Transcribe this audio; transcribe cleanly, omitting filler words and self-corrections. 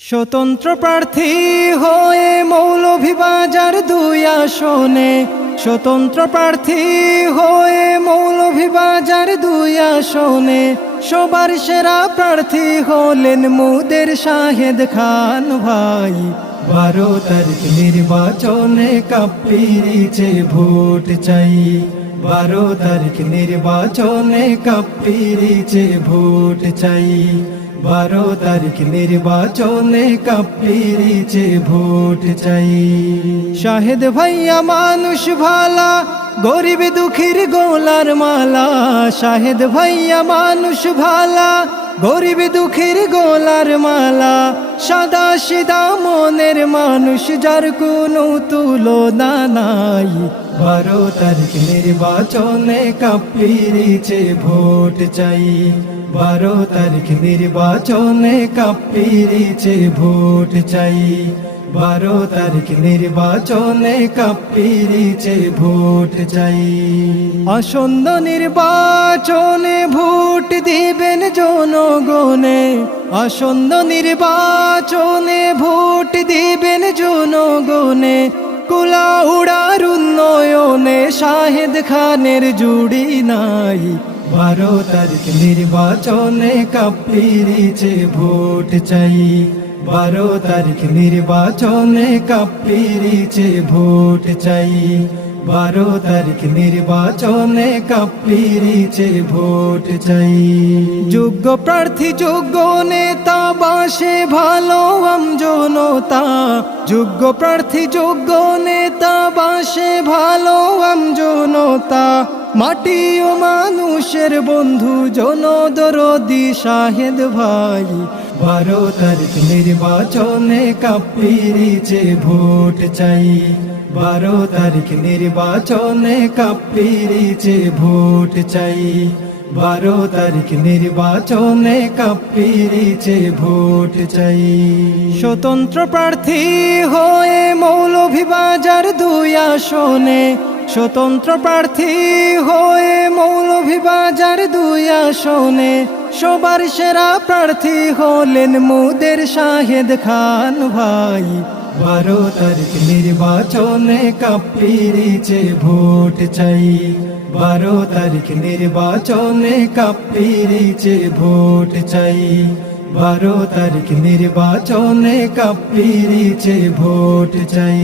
স্বতন্ত্র প্রার্থী হয়ে মৌলভীবাজার 2 আসনে, স্বতন্ত্র প্রার্থী হয়ে মৌলভীবাজার 2 আসনে সবার সেরা প্রার্থী হলেন মুদের শাহেদ খান ভাই। 12 তারিখ নির্বাচনে কাপ্পিরিচে ভোট চাই, 12 তারিখ নির্বাচনে কাপ্পিরিচে ভোট চাই, 12 তারিখ নির্বাচনে কাপ্পিরিচে ভোট চাই। শাহেদ ভাইয়া মানুষ ভালা, গরিব দুঃখীর গোলার মালা, শাহেদ ভাইয়া মানুষ ভালা, গরিব দুঃখীর গোলার মালা, সাদা সিধা মনের মানুষ যার কোনো তুলনা নাই। 12 তারিখ নির্বাচনে কাপ্পিরিচে ভোট চাই, 12 তারিখ নির্বাচনে কাপ্পিরিচে ভোট চাই, 12 তারিখ নির্বাচনে কাপ্পিরিচে ভোট চাই। আসন্ন নির্বাচনে ভোট দিবেন জনগণে, আসন্ন নির্বাচনে ভোট দিবেন জনগণে, কুলাউড়ার উন্নয়নে শাহেদ খানের জুড়ি নাই। 12 তারিখ নির্বাচনে কাপ্পিরিচে ভোট চাই, 12 তারিখ নির্বাচনে কাপ্পিরিচে ভোট চাই, 12 তারিখ নির্বাচনে কাপ্পিরিচে ভোট চাই। যোগ্য প্রার্থী যোগ্য নেতা বাসে ভালো আমজনতা, যোগ্য প্রার্থী যোগ্য নেতা বাসে ভালো আমজনতা, মাটি ও মানুষের বন্ধু জনদরদি শাহেদ ভাই। 12 তারিখ নির্বাচনে কাপ্পিরিচে ভোট চাই, 12 তারিখ নির্বাচনে কাপ্পিরিচে ভোট চাই, 12 তারিখ নির্বাচনে কাপ্পিরিচে ভোট চাই। স্বতন্ত্র প্রার্থী হয়ে মৌলভীবাজার 2 আসনে, স্বতন্ত্র প্রার্থী হয়ে মৌলভীবাজার 2 আসনে সবার সেরা প্রার্থী হলেন মুদের শাহেদ খান ভাই। 12 তারিখ নির্বাচনে কাপ্পিরিচে ভোট চাই, 12 তারিখ নির্বাচনে কাপ্পিরিচে ভোট চাই, 12 তারিখ নির্বাচনে কাপ্পিরিচে ভোট চাই।